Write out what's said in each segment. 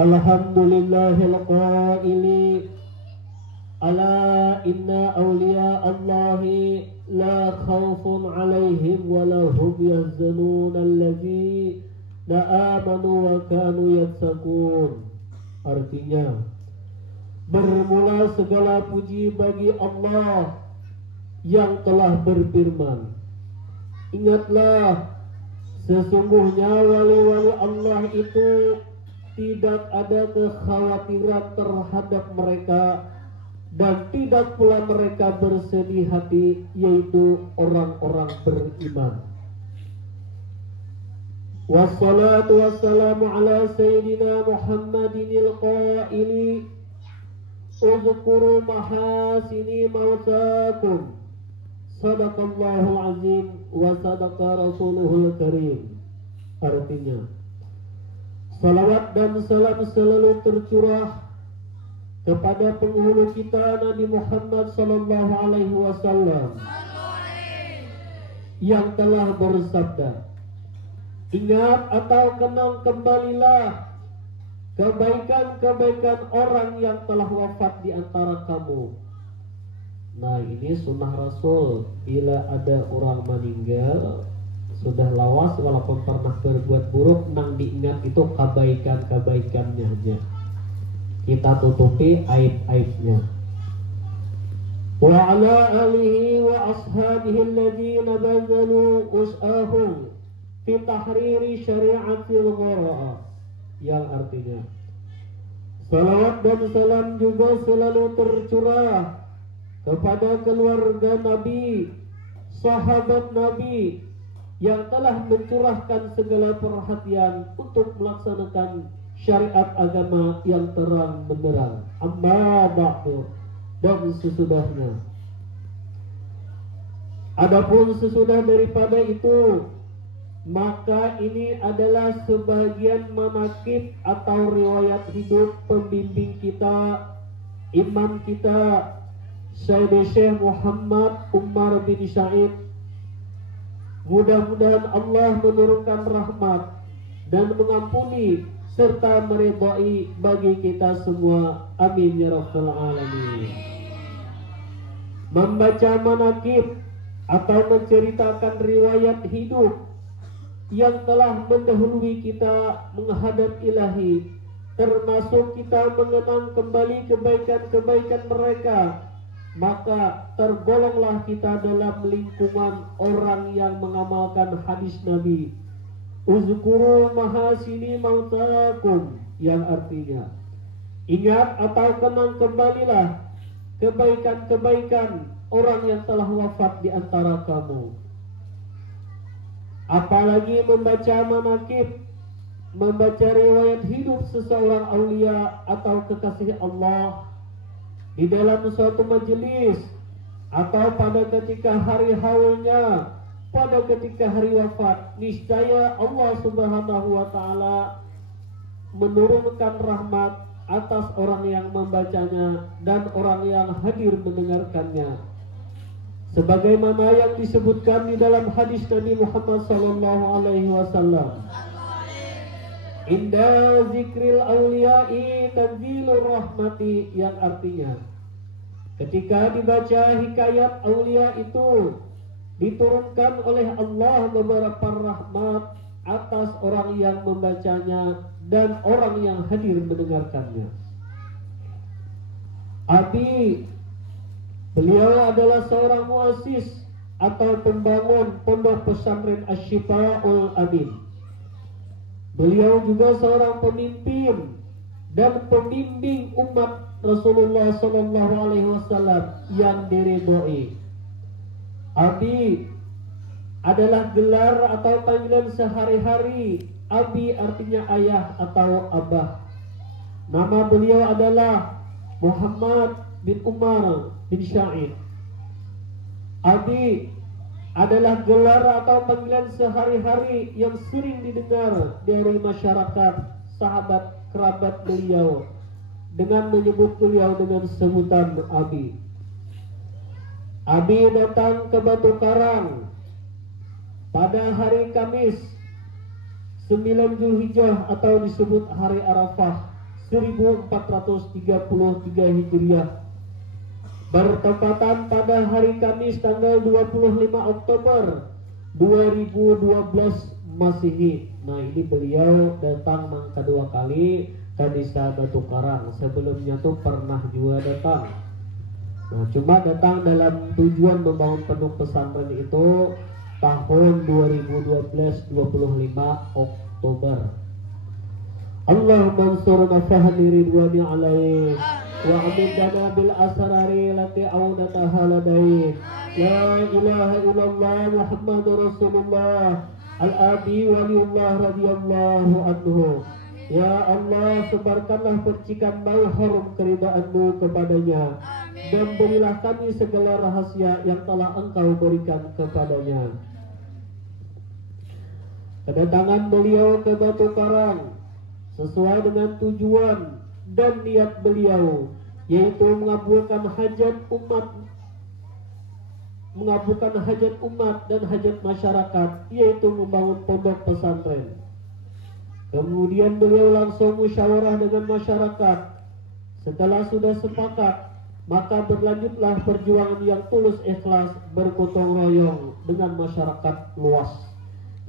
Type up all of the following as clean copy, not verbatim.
Alhamdulillahil qaili ala inna awliya Allahi la khawfun alaihim wa la hum yahzanun alladzina amanu wa kanu yattaqun. Artinya, bermula segala puji bagi Allah yang telah berfirman, ingatlah, sesungguhnya wali-wali Allah itu tidak ada kekhawatiran terhadap mereka dan tidak pula mereka bersedih hati, yaitu orang-orang beriman. Wassalatu wassalamu ala sayyidina Muhammadinil qaili uzkuru mahasini mautakum sadaqallahul azim wa sadaqa rasuluhul karim. Artinya, salawat dan salam selalu tercurah kepada penghulu kita Nabi Muhammad sallallahu alaihi wasallam yang telah bersabda, ingat atau kenang kembalilah kebaikan-kebaikan orang yang telah wafat di antara kamu. Nah, ini sunnah Rasul. Bila ada orang meninggal sudah lawas walaupun pernah berbuat buruk, nang diingat itu kebaikan-kebaikannya aja. Kita tutupi aib-aibnya. Wa ala alihi wa ashabihi alladhina bazalu us'ahum fi tahriri syari'atil ghara'a. Yang artinya, salawat dan salam juga selalu tercurah kepada keluarga Nabi, sahabat Nabi yang telah mencurahkan segala perhatian untuk melaksanakan syariat agama yang terang benderang. Amma ba'du, dan sesudahnya. Adapun sesudah daripada itu, maka ini adalah sebagian manakib atau riwayat hidup pembimbing kita, imam kita, Syekh Muhammad Umar bin Said. Mudah-mudahan Allah menurunkan rahmat dan mengampuni serta meridai bagi kita semua. Amin ya rabbal alamin. Membaca manakib atau menceritakan riwayat hidup yang telah mendahului kita menghadap ilahi, termasuk kita mengenang kembali kebaikan-kebaikan mereka, maka tergolonglah kita dalam lingkungan orang yang mengamalkan hadis Nabi, uzkuru mahasini mautakum, yang artinya, ingat atau kenang kembalilah kebaikan-kebaikan orang yang telah wafat di antara kamu. Apalagi membaca manakib, membaca riwayat hidup seseorang aulia atau kekasih Allah di dalam suatu majelis, atau pada ketika hari haulnya, pada ketika hari wafat, niscaya Allah Subhanahu wa taala menurunkan rahmat atas orang yang membacanya dan orang yang hadir mendengarkannya. Sebagaimana yang disebutkan di dalam hadis Nabi Muhammad sallallahu alaihi wasallam, inda zikril awliya'i tanzilur rahmati, yang artinya, ketika dibaca hikayat aulia itu diturunkan oleh Allah beberapa rahmat atas orang yang membacanya dan orang yang hadir mendengarkannya. Abi, beliau adalah seorang muassis atau pembangun pondok pesantren Asy-Syifa'ul Amin. Beliau juga seorang pemimpin dan pembimbing umat Rasulullah sallallahu alaihi wasallam yang diridhoi. Abi adalah gelar atau panggilan sehari-hari. Abi artinya ayah atau abah. Nama beliau adalah Muhammad bin Umar bin Said. Abi adalah gelar atau panggilan sehari-hari yang sering didengar dari masyarakat, sahabat, kerabat beliau, dengan menyebut beliau dengan sebutan Abi. Abi datang ke Batu Karang pada hari Kamis 9 Zulhijjah atau disebut hari Arafah 1433 Hijriah, bertepatan pada hari Kamis tanggal 25 Oktober 2012 Masehi. Nah, ini beliau datang yang kedua kali ke Desa Batu Karang. Sebelumnya tuh pernah juga datang. Nah, cuma datang dalam tujuan membangun pondok pesantren itu tahun 2012 25 Oktober. Allahumma ansurna fahdi ridwani alaih wa amidana bil asrari lati aunataha ladai. La ilaha illallah Muhammadur Rasulullah al-abi waliullah radhiyallahu anhu. Ya Allah, sebarkanlah percikan bau harum keridaan-Mu kepadanya, dan berilah kami segala rahasia yang telah Engkau berikan kepadanya. Kedatangan beliau ke Batu Karang sesuai dengan tujuan dan niat beliau, yaitu mengabulkan hajat umat dan hajat masyarakat, yaitu membangun pondok pesantren. Kemudian beliau langsung musyawarah dengan masyarakat. Setelah sudah sepakat, maka berlanjutlah perjuangan yang tulus ikhlas bergotong royong dengan masyarakat luas.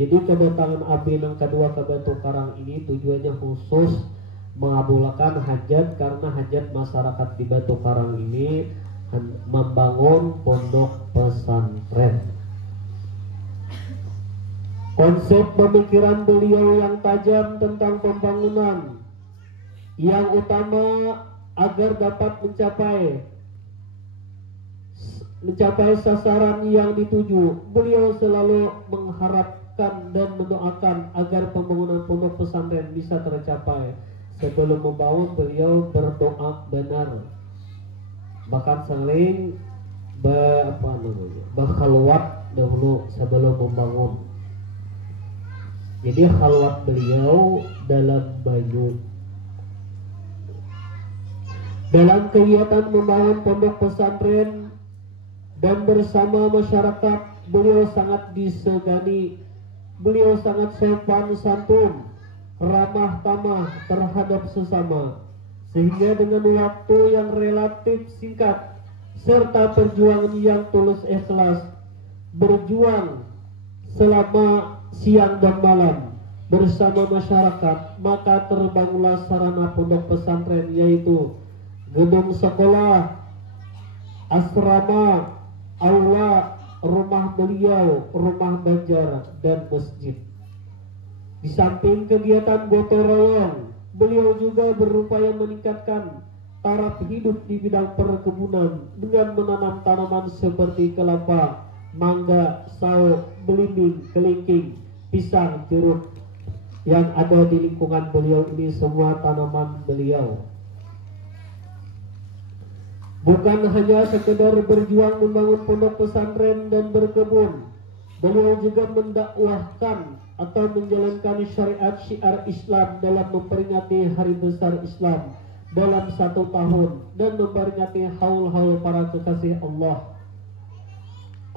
Jadi kedatangan Abi yang kedua ke Batu Karang ini tujuannya khusus mengabulkan hajat, karena hajat masyarakat di Batu Karang ini membangun pondok pesantren. Konsep pemikiran beliau yang tajam tentang pembangunan yang utama agar dapat mencapai sasaran yang dituju. Beliau selalu mengharapkan dan mendoakan agar pembangunan pondok pesantren bisa tercapai. Sebelum membangun, beliau berdoa benar, bahkan sering berkhalwat dahulu sebelum membangun. Jadi khalwat beliau dalam baju. Dalam kegiatan membangun pondok pesantren dan bersama masyarakat, beliau sangat disegani. Beliau sangat sopan santun, ramah tamah terhadap sesama, sehingga dengan waktu yang relatif singkat serta perjuangan yang tulus ikhlas, berjuang selama siang dan malam bersama masyarakat, maka terbangunlah sarana pondok pesantren, yaitu gedung sekolah, asrama, aula, rumah beliau, rumah banjar, dan masjid. Di samping kegiatan gotong royong, beliau juga berupaya meningkatkan taraf hidup di bidang perkebunan dengan menanam tanaman seperti kelapa, mangga, sawo, belimbing, kelingking, pisang, jeruk yang ada di lingkungan beliau ini semua tanaman beliau. Bukan hanya sekedar berjuang membangun pondok pesantren dan berkebun, beliau juga mendakwahkan atau menjalankan syariat syiar Islam dalam memperingati hari besar Islam dalam 1 tahun dan memperingati haul-haul para kekasih Allah.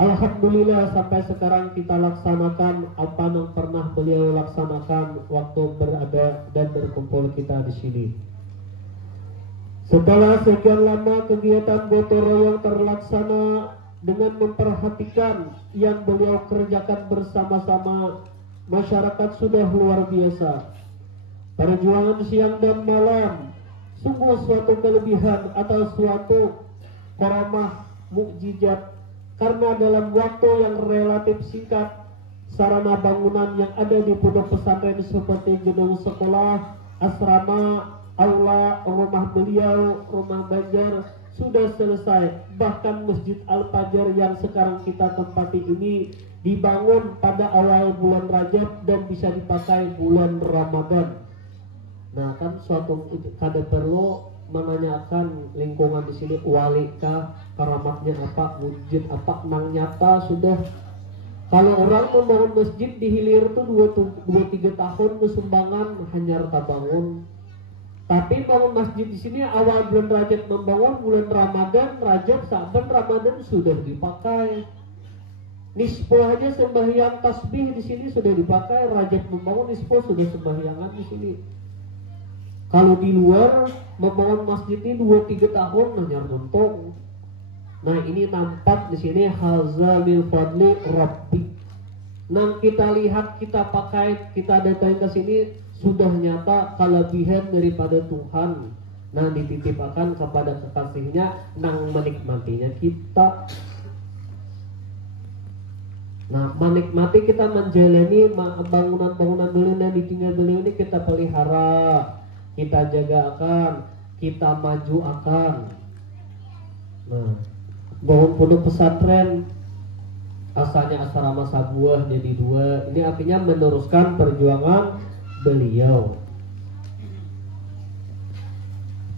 Alhamdulillah sampai sekarang kita laksanakan apa yang pernah beliau laksanakan waktu berada dan berkumpul kita di sini. Setelah sekian lama kegiatan gotong royong terlaksana dengan memperhatikan yang beliau kerjakan bersama-sama, masyarakat sudah luar biasa. Perjuangan siang dan malam sungguh suatu kelebihan atau suatu karamah mukjizat, karena dalam waktu yang relatif singkat sarana bangunan yang ada di pondok pesantren seperti gedung sekolah, asrama, aula, rumah beliau, rumah banjar sudah selesai. Bahkan Masjid Al-Fajar yang sekarang kita tempati ini dibangun pada awal bulan Rajab dan bisa dipakai bulan Ramadan. Nah, kan suatu kada perlu menanyakan lingkungan di sini wali kah, karamatnya apa, wujud apa, nang nyata sudah. Kalau orang membangun masjid di hilir tuh 2-3 tahun kesumbangan hanya bangun. Tapi bangun masjid di sini awal bulan Rajab membangun, bulan Ramadan, Rajab, Saban, Ramadan sudah dipakai. Nispo aja sembahyang tasbih di sini sudah dipakai. Rajab membangun, Nispo sudah sembahyangan di sini. Kalau di luar membangun masjid ini 2-3 tahun nanyar untung. Nah ini nampak di sini haza min fadli rabbi. Nah kita lihat, kita pakai, kita datang ke sini sudah nyata kelebihan daripada Tuhan. Nah dititipkan kepada kekasihnya, nang menikmatinya kita. Nah menikmati kita menjalani bangunan-bangunan beliau yang ditinggal beliau ini kita pelihara, kita jaga akan, kita maju akan. Nah bangun pondok pesantren asalnya asrama sabuah jadi 2, ini artinya meneruskan perjuangan beliau.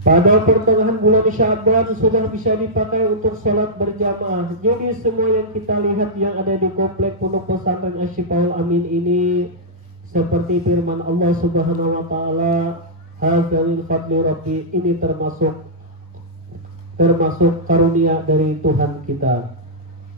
Pada pertengahan bulan Sya'ban sudah bisa dipakai untuk sholat berjamaah. Jadi semua yang kita lihat yang ada di komplek pondok pesantren Asy-Syifaul Amin ini seperti firman Allah Subhanahu wa taala, hadza min fadli rabbi, ini termasuk karunia dari Tuhan kita.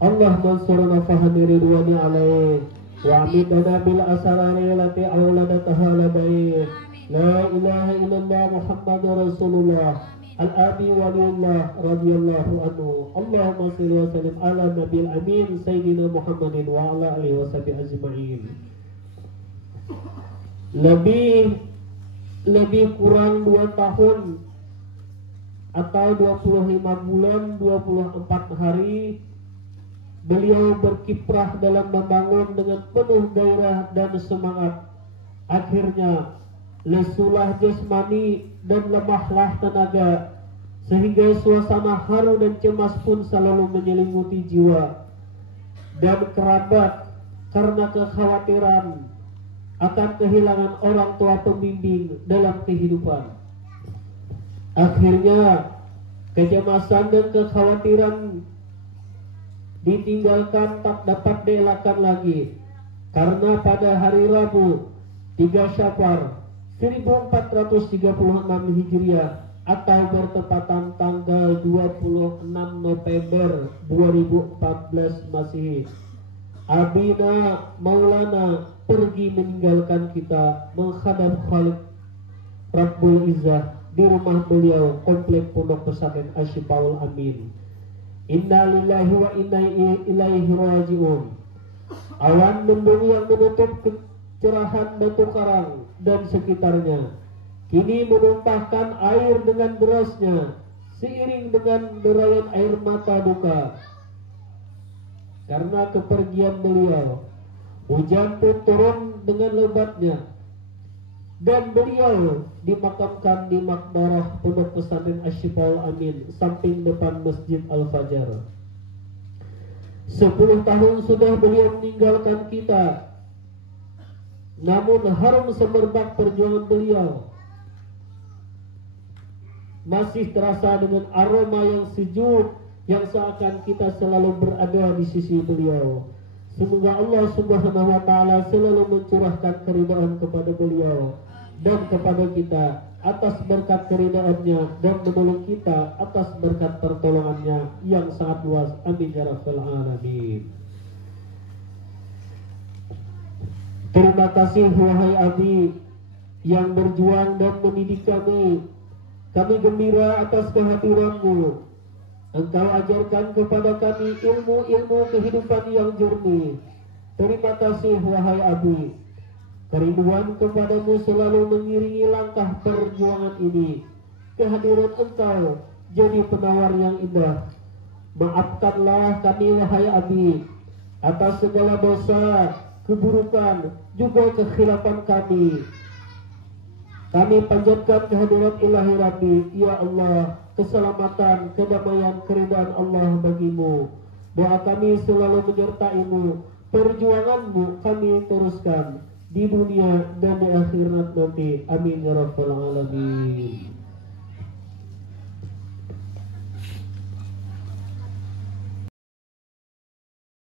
Allah mansurna fahani ridwani alaih wa amidana bil asarani lati awladataha labai. La ilaha illallah Muhammadur Rasulullah al-abi waliyullah radhiyallahu anhu. Allahumma shalli wa sallim ala nabiyil amin sayyidina Muhammadin wa ala alihi washabihi ajma'in. Lebih kurang 2 tahun atau 25 bulan 24 hari beliau berkiprah dalam membangun dengan penuh gairah dan semangat. Akhirnya lesulah jasmani dan lemahlah tenaga, sehingga suasana haru dan cemas pun selalu menyelimuti jiwa dan kerabat karena kekhawatiran akan kehilangan orang tua pembimbing dalam kehidupan. Akhirnya kecemasan dan kekhawatiran ditinggalkan, tak dapat dielakkan lagi, karena pada hari Rabu 3 Syawal 1436 Hijriah atau bertepatan tanggal 26 November 2014 Masehi, Abina Maulana pergi meninggalkan kita menghadap Khalik Rabbul Izzah di rumah beliau komplek pondok pesantren Asy-Syifaul Amin. Inna lillahi wa inna ilaihi raji'un. Awan mendung yang menutup kecerahan Batu Karang dan sekitarnya kini menumpahkan air dengan derasnya, seiring dengan derayan air mata duka karena kepergian beliau. Hujan pun turun dengan lebatnya, dan beliau dimakamkan di makbarah pondok pesantren Asy-Syifaul Amin, samping depan Masjid Al-Fajar. 10 tahun sudah beliau meninggalkan kita, namun harum semerbak perjuangan beliau masih terasa dengan aroma yang sejuk, yang seakan kita selalu berada di sisi beliau. Semoga Allah Subhanahu wa taala selalu mencurahkan keridhaan kepada beliau dan kepada kita atas berkat keridhaannya, dan menolong kita atas berkat pertolongannya yang sangat luas. Amin ya rabbal alamin. Terima kasih wahai Abi yang berjuang dan mendidik kami. Kami gembira atas kehadiranmu. Engkau ajarkan kepada kami ilmu-ilmu kehidupan yang jernih. Terima kasih wahai Abi. Kerinduan kepadamu selalu mengiringi langkah perjuangan ini. Kehadiran engkau jadi penawar yang indah. Maafkanlah kami wahai Abi atas segala dosa, keburukan, juga kekhilafan kami. Kami panjatkan kehadiran ilahi Rabbi, ya Allah, keselamatan, kedamaian, keridhaan Allah bagimu. Doa kami selalu menyertaimu. Perjuanganmu kami teruskan di dunia dan di akhirat nanti. Amin ya rabbal alamin.